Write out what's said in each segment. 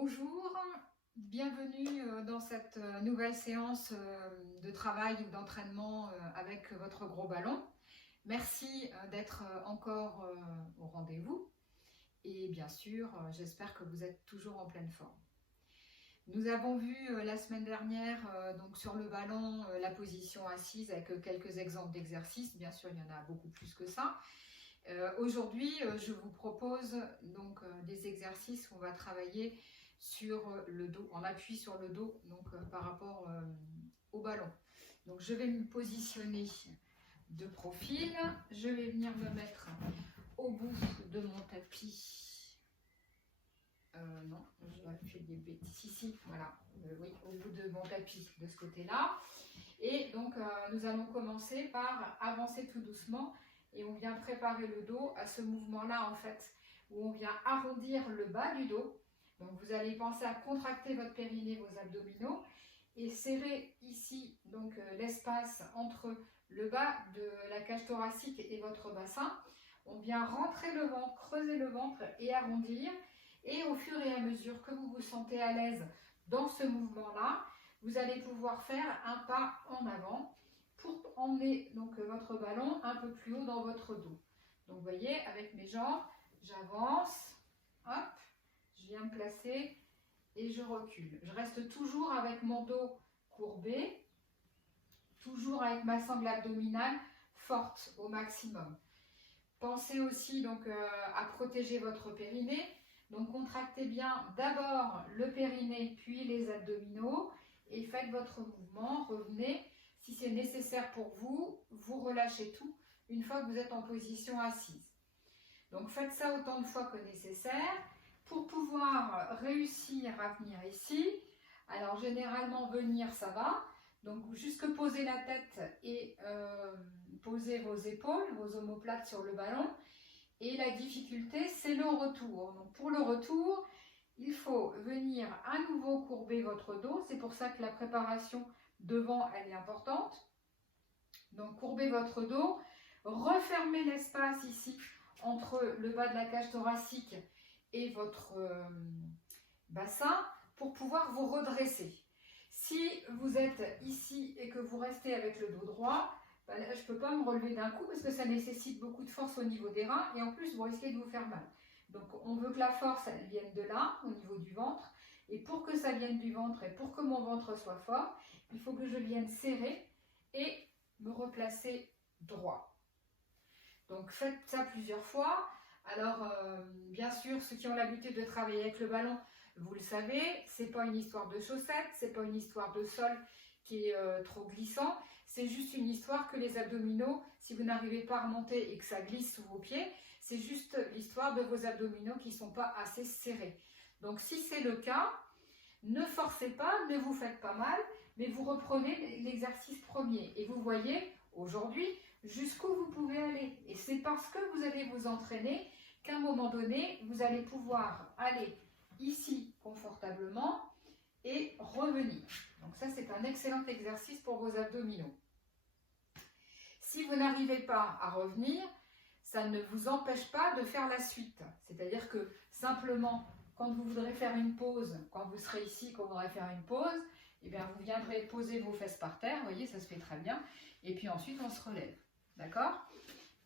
Bonjour, bienvenue dans cette nouvelle séance de travail ou d'entraînement avec votre gros ballon. Merci d'être encore au rendez-vous et bien sûr, j'espère que vous êtes toujours en pleine forme. Nous avons vu la semaine dernière donc sur le ballon la position assise avec quelques exemples d'exercices. Bien sûr, il y en a beaucoup plus que ça. Aujourd'hui, je vous propose donc des exercices où on va travailler sur le dos, en appui sur le dos, donc par rapport au ballon. Donc je vais me positionner de profil, je vais venir me mettre au bout de mon tapis. Non, je fais des bêtises. Si, voilà, oui, au bout de mon tapis de ce côté-là. Et donc nous allons commencer par avancer tout doucement. Et on vient préparer le dos à ce mouvement-là, en fait, où on vient arrondir le bas du dos. Donc, vous allez penser à contracter votre périnée, vos abdominaux, et serrer ici donc l'espace entre le bas de la cage thoracique et votre bassin. On vient rentrer le ventre, creuser le ventre et arrondir. Et au fur et à mesure que vous vous sentez à l'aise dans ce mouvement-là, vous allez pouvoir faire un pas en avant pour emmener donc votre ballon un peu plus haut dans votre dos. Donc vous voyez, avec mes jambes, j'avance, hop, je viens me placer et je recule. Je reste toujours avec mon dos courbé, toujours avec ma sangle abdominale forte au maximum. Pensez aussi donc à protéger votre périnée. Donc contractez bien d'abord le périnée puis les abdominaux et faites votre mouvement, revenez. Si c'est nécessaire pour vous, vous relâchez tout une fois que vous êtes en position assise. Donc faites ça autant de fois que nécessaire pour pouvoir réussir à venir ici. Alors généralement venir ça va, donc juste poser la tête et poser vos épaules, vos omoplates sur le ballon. Et la difficulté c'est le retour. Donc pour le retour, il faut venir à nouveau courber votre dos, c'est pour ça que la préparation devant elle est importante. Donc courbez votre dos, refermez l'espace ici entre le bas de la cage thoracique et votre bassin pour pouvoir vous redresser. Si vous êtes ici et que vous restez avec le dos droit, ben là, je ne peux pas me relever d'un coup parce que ça nécessite beaucoup de force au niveau des reins et en plus vous risquez de vous faire mal. Donc on veut que la force elle vienne de là, au niveau du ventre. Et pour que ça vienne du ventre et pour que mon ventre soit fort, il faut que je vienne serrer et me replacer droit. Donc faites ça plusieurs fois. Alors bien sûr, ceux qui ont l'habitude de travailler avec le ballon, vous le savez, c'est pas une histoire de chaussettes, c'est pas une histoire de sol qui est trop glissant. C'est juste une histoire que les abdominaux, si vous n'arrivez pas à remonter et que ça glisse sous vos pieds, c'est juste l'histoire de vos abdominaux qui ne sont pas assez serrés. Donc si c'est le cas, ne forcez pas, ne vous faites pas mal, mais vous reprenez l'exercice premier. Et vous voyez aujourd'hui jusqu'où vous pouvez aller. Et c'est parce que vous allez vous entraîner qu'à un moment donné, vous allez pouvoir aller ici confortablement et revenir. Donc ça, c'est un excellent exercice pour vos abdominaux. Si vous n'arrivez pas à revenir, ça ne vous empêche pas de faire la suite. C'est-à-dire que simplement, quand vous voudrez faire une pause, quand vous serez ici, quand vous voudrez faire une pause, eh bien, vous viendrez poser vos fesses par terre, vous voyez, ça se fait très bien. Et puis ensuite, on se relève. D'accord ?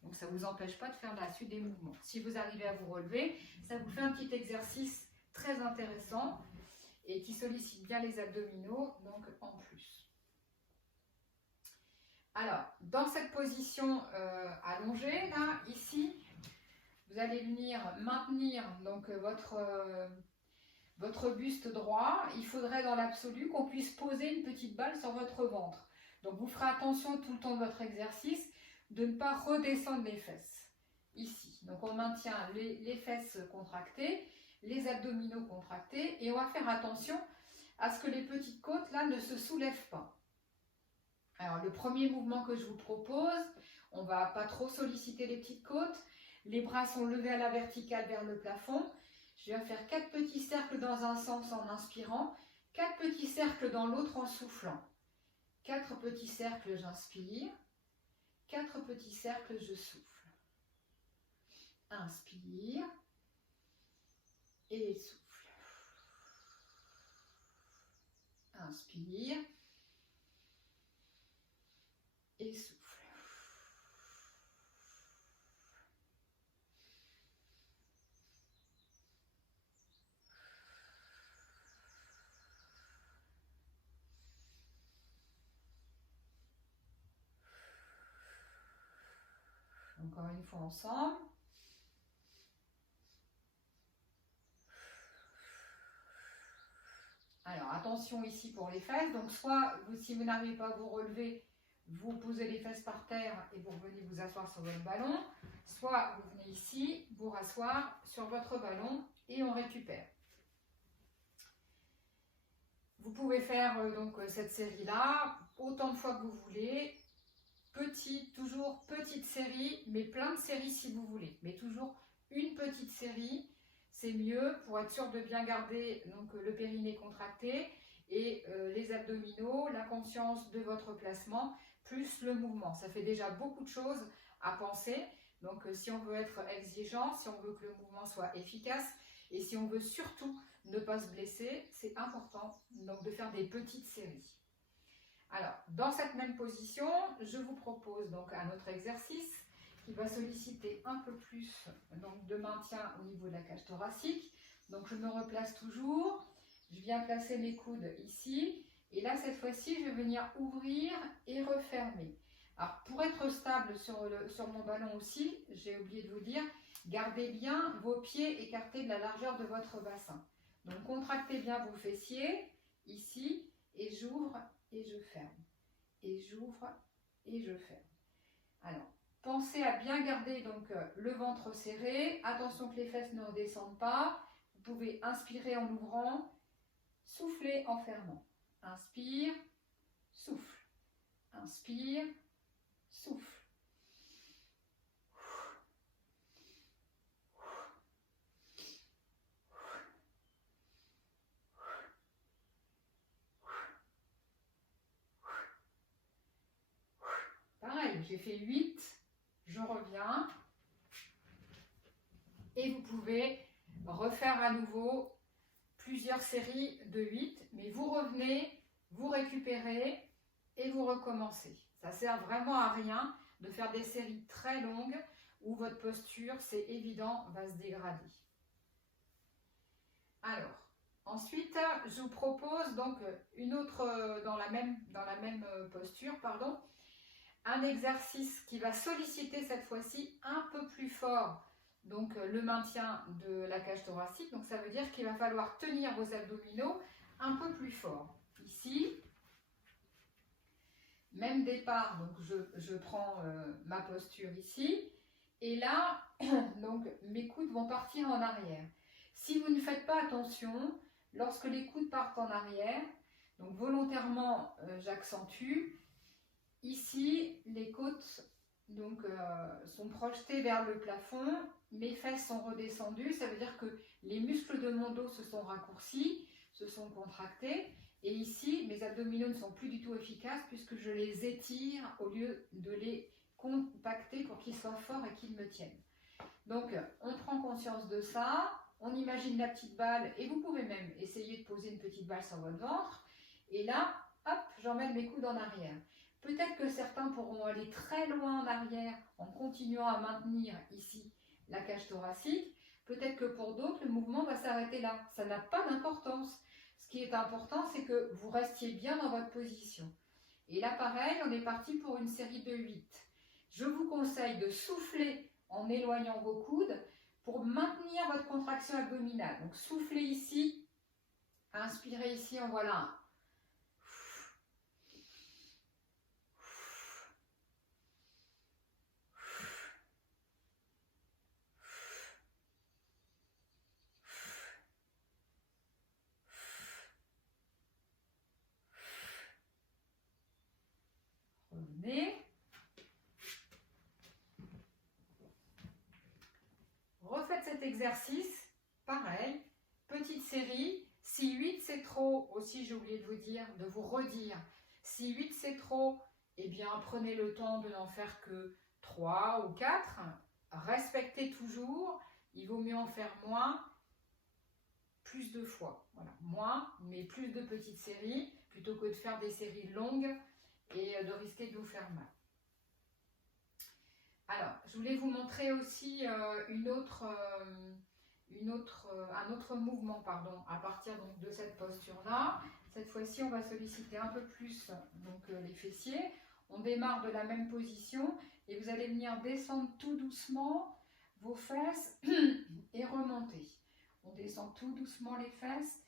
Donc ça ne vous empêche pas de faire la suite des mouvements. Si vous arrivez à vous relever, ça vous fait un petit exercice très intéressant et qui sollicite bien les abdominaux, donc en plus. Alors, dans cette position allongée, là, ici, vous allez venir maintenir donc votre buste droit. Il faudrait dans l'absolu qu'on puisse poser une petite balle sur votre ventre. Donc, vous ferez attention tout le temps de votre exercice de ne pas redescendre les fesses, ici. Donc, on maintient les fesses contractées, les abdominaux contractés et on va faire attention à ce que les petites côtes là ne se soulèvent pas. Alors le premier mouvement que je vous propose, on ne va pas trop solliciter les petites côtes, les bras sont levés à la verticale vers le plafond. Je viens faire 4 petits cercles dans un sens en inspirant, 4 petits cercles dans l'autre en soufflant. 4 petits cercles, j'inspire, 4 petits cercles, je souffle. Inspire et souffle. Inspire. Et souffle. Encore une fois ensemble. Alors attention ici pour les fesses. Donc soit si vous n'arrivez pas à vous relever, vous posez les fesses par terre et vous revenez vous asseoir sur votre ballon. Soit vous venez ici, vous rasseoir sur votre ballon et on récupère. Vous pouvez faire donc cette série-là autant de fois que vous voulez. Toujours petite série, mais plein de séries si vous voulez. Mais toujours une petite série, c'est mieux pour être sûr de bien garder donc, le périnée contracté et les abdominaux, la conscience de votre placement, plus le mouvement. Ça fait déjà beaucoup de choses à penser. Donc si on veut être exigeant, si on veut que le mouvement soit efficace et si on veut surtout ne pas se blesser, c'est important donc, de faire des petites séries. Alors, dans cette même position, je vous propose donc un autre exercice qui va solliciter un peu plus donc, de maintien au niveau de la cage thoracique. Donc, je me replace toujours. Je viens placer mes coudes ici. Et là, cette fois-ci, je vais venir ouvrir et refermer. Alors, pour être stable sur mon ballon aussi, j'ai oublié de vous dire, gardez bien vos pieds écartés de la largeur de votre bassin. Donc, contractez bien vos fessiers ici et j'ouvre et je ferme. Et j'ouvre et je ferme. Alors, pensez à bien garder donc le ventre serré. Attention que les fesses ne redescendent pas. Vous pouvez inspirer en ouvrant, souffler en fermant. Inspire, souffle. Inspire, souffle. Pareil, j'ai fait 8, je reviens. Et vous pouvez refaire à nouveau plusieurs séries de 8, mais vous revenez, vous récupérez et vous recommencez. Ça sert vraiment à rien de faire des séries très longues où votre posture, c'est évident, va se dégrader. Alors, ensuite, je vous propose donc une autre, dans la même posture, pardon, un exercice qui va solliciter cette fois-ci un peu plus fort donc le maintien de la cage thoracique. Donc ça veut dire qu'il va falloir tenir vos abdominaux un peu plus fort. Ici, même départ, donc je prends ma posture ici. Et là, donc mes coudes vont partir en arrière. Si vous ne faites pas attention, lorsque les coudes partent en arrière, donc volontairement j'accentue, ici les côtes donc, sont projetées vers le plafond, mes fesses sont redescendues, ça veut dire que les muscles de mon dos se sont raccourcis, se sont contractés, et ici mes abdominaux ne sont plus du tout efficaces puisque je les étire au lieu de les compacter pour qu'ils soient forts et qu'ils me tiennent. Donc on prend conscience de ça, on imagine la petite balle et vous pouvez même essayer de poser une petite balle sur votre ventre et là, hop, j'emmène mes coudes en arrière. Peut-être que certains pourront aller très loin en arrière en continuant à maintenir ici la cage thoracique. Peut-être que pour d'autres, le mouvement va s'arrêter là. Ça n'a pas d'importance. Ce qui est important, c'est que vous restiez bien dans votre position. Et là, pareil, on est parti pour une série de 8. Je vous conseille de souffler en éloignant vos coudes pour maintenir votre contraction abdominale. Donc, soufflez ici, inspirez ici, en voilà un. Revenez. Refaites cet exercice, pareil, petite série. Si 8 c'est trop, aussi j'ai oublié de vous dire, de vous redire, si 8 c'est trop, eh bien prenez le temps de n'en faire que 3 ou 4. Respectez toujours, il vaut mieux en faire moins, plus de fois. Voilà, moins, mais plus de petites séries plutôt que de faire des séries longues et de risquer de vous faire mal. Alors, je voulais vous montrer aussi un autre mouvement, pardon, à partir donc, de cette posture-là. Cette fois-ci, on va solliciter un peu plus donc, les fessiers. On démarre de la même position et vous allez venir descendre tout doucement vos fesses et remonter. On descend tout doucement les fesses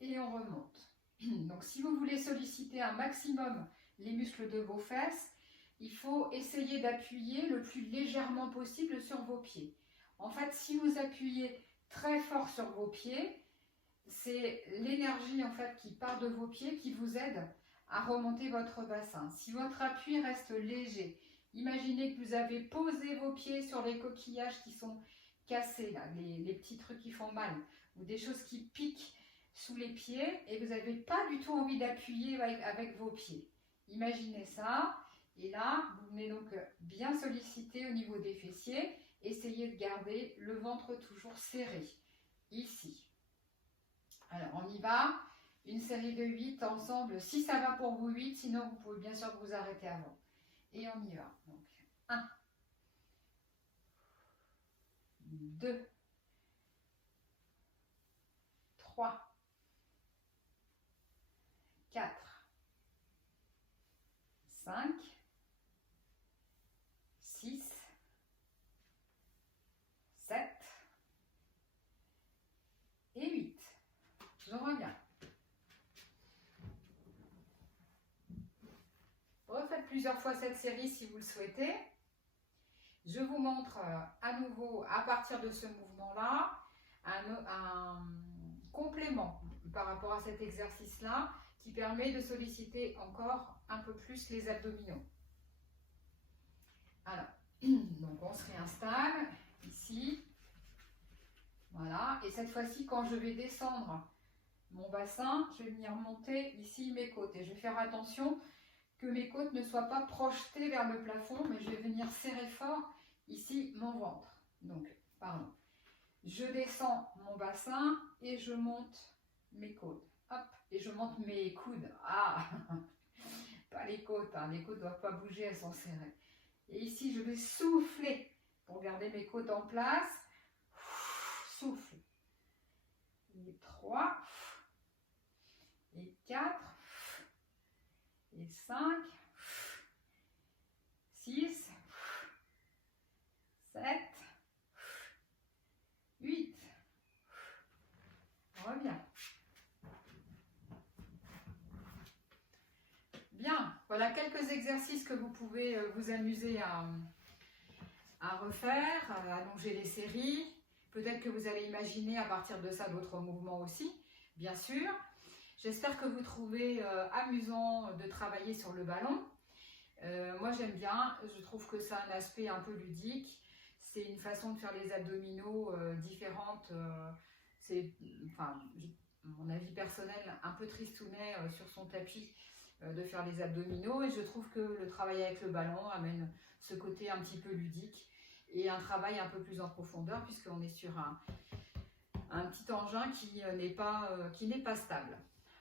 et on remonte. Donc, si vous voulez solliciter un maximum les muscles de vos fesses, il faut essayer d'appuyer le plus légèrement possible sur vos pieds. En fait, si vous appuyez très fort sur vos pieds, c'est l'énergie en fait qui part de vos pieds qui vous aide à remonter votre bassin. Si votre appui reste léger, imaginez que vous avez posé vos pieds sur les coquillages qui sont cassés, là, les petits trucs qui font mal, ou des choses qui piquent sous les pieds, et vous n'avez pas du tout envie d'appuyer avec vos pieds. Imaginez ça. Et là, vous venez donc bien solliciter au niveau des fessiers. Essayez de garder le ventre toujours serré, ici. Alors, on y va. Une série de 8 ensemble, si ça va pour vous 8, sinon vous pouvez bien sûr vous arrêter avant. Et on y va. Donc, 1, 2, 3, 4, 5, 6, 7 et 8. Je reviens. Refaites plusieurs fois cette série si vous le souhaitez. Je vous montre à nouveau, à partir de ce mouvement-là, un complément par rapport à cet exercice-là qui permet de solliciter encore un peu plus les abdominaux. Alors, donc on se réinstalle ici. Voilà, et cette fois-ci, quand je vais descendre mon bassin, je vais venir monter ici mes côtes. Et je vais faire attention que mes côtes ne soient pas projetées vers le plafond, mais je vais venir serrer fort ici mon ventre. Donc, pardon. Je descends mon bassin et je monte mes côtes. Hop, et je monte mes coudes. Ah, pas les côtes, hein. Les côtes ne doivent pas bouger, elles sont serrées. Et ici, je vais souffler pour garder mes côtes en place. Souffle. Et 3, et 4, et 5, 6, 7, 8. On revient. Bien, voilà quelques exercices que vous pouvez vous amuser à refaire, à allonger les séries. Peut-être que vous allez imaginer à partir de ça d'autres mouvements aussi, bien sûr. J'espère que vous trouvez amusant de travailler sur le ballon. Moi j'aime bien, je trouve que ça a un aspect un peu ludique. C'est une façon de faire les abdominaux différente. C'est, enfin, mon avis personnel, un peu tristounet sur son tapis de faire les abdominaux. Et je trouve que le travail avec le ballon amène ce côté un petit peu ludique et un travail un peu plus en profondeur puisqu'on est sur un petit engin qui n'est pas stable.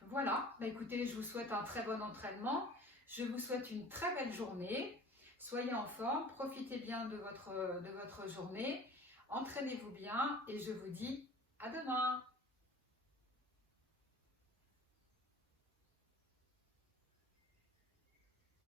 Voilà, bah écoutez, je vous souhaite un très bon entraînement. Je vous souhaite une très belle journée. Soyez en forme, profitez bien de votre journée. Entraînez-vous bien et je vous dis à demain.